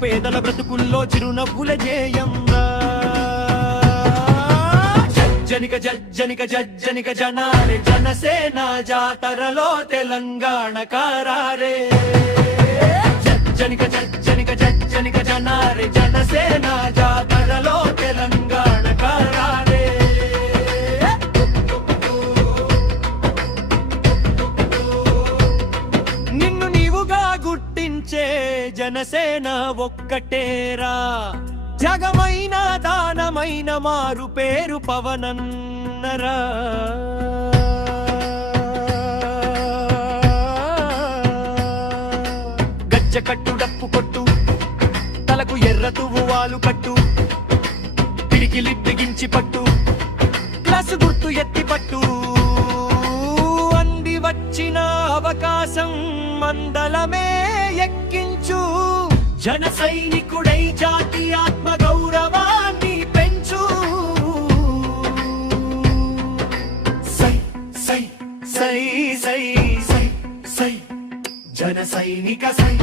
నిరుపేదల బ్రతుకుల్లో చిరునవ్వుల జేయంరా. జనిక జజ్జనిక జజ్జనిక జనారే జనసేన జాతరలో తెలంగాణ కారారే. జనిక జజ్జనిక జజ్జనిక జనారే జనసేన జాతరలో తెలంగాణ కారారే. నిన్ను నీవుగా గుర్తించే జనసేన ఒక్కటేరా. జగమైన దానమైన మారు పేరు పవనన్నరా. గజ్జ కట్టు డప్పు కొట్టు తలకు ఎర్ర తువ్వాలు కట్టు పిడికిలి బిగించి పట్టు క్లాసు గుర్తు ఎత్తి పట్టు. అంది వచ్చిన అవకాశం మండలమే ఎక్కించు. జన సైనికుడై జాతి ఆత్మ గౌరవాన్ని పెంచు. సై సై సై సై సై సై జన సైనిక సై.